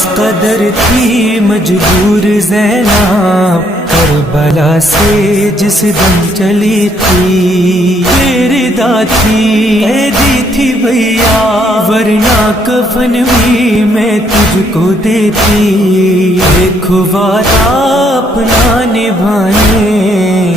کس قدر تھی مجبور زینب کربلا سے جس دم چلی تھی، تیرے داتی قیدی تھی بھیا ورنہ کفن بھی میں تجھ کو دیتی، ایک وعدہ اپنا نبھانے